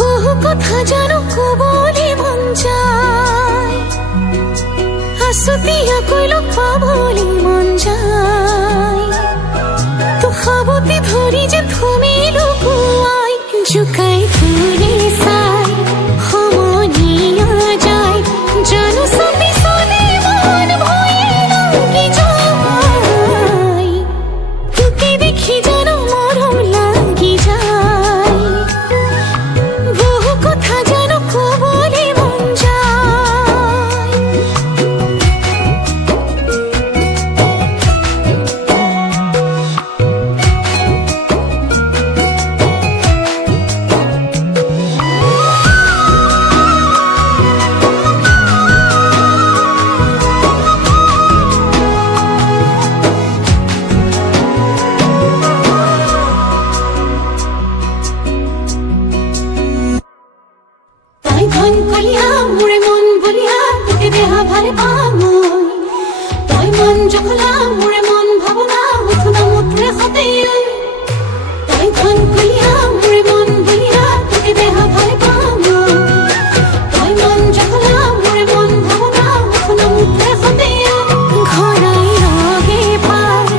বহু কথা জানো কবলে মন যায়, আসতিয়া কইলো পাবলে মন যায়। তো খাবতে ধরি যে তুমি লুকুয়াই, জুকাই তুলে সাই হমনিয়া যায়। জানো সপি সনে মন ভয়ে লাগে যায়, তোকে দেখি জানো মরম লাগি যায়। বহু কথা জানো কবলে মন যায়। তাই ধন কলিয়া মুড়ে মন বলিয়া তোকে দেহা ভারে পামই। তাই মন জখলা মুড়ে মন ভাবনা উঠনা মুঠরে হতে। তাই ধন কলিয়া মুড়ে মন বলিয়া তোকে দেহা ভারে পামই। তাই মন জখলা মুড়ে মন ভাবনা উঠনা মুঠরে হতে। ঘরাই রগে পায়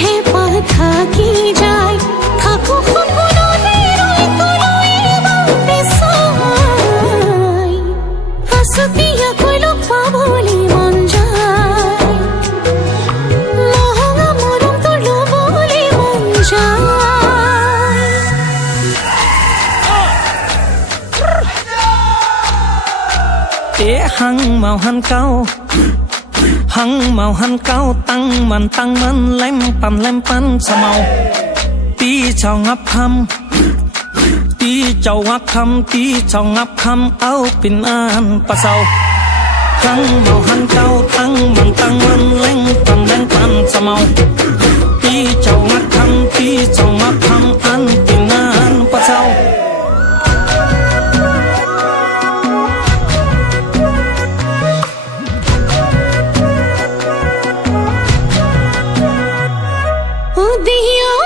হে পা থাকি যায়, থাকো খোকনতে রই তুলই বাতে সাই। আসতিয়া কইলো পাবলে মন যায়, মহঙ্গা মরম তোর বলে মন যায়। hăng màu hăng cao tăng man lem pan sa màu tí chào ngắp khăm áo pin an pa sau hăng màu hăng cao tăng man lem pan sa màu tí chào ngắp khăm an pin an pa sau. ও দিও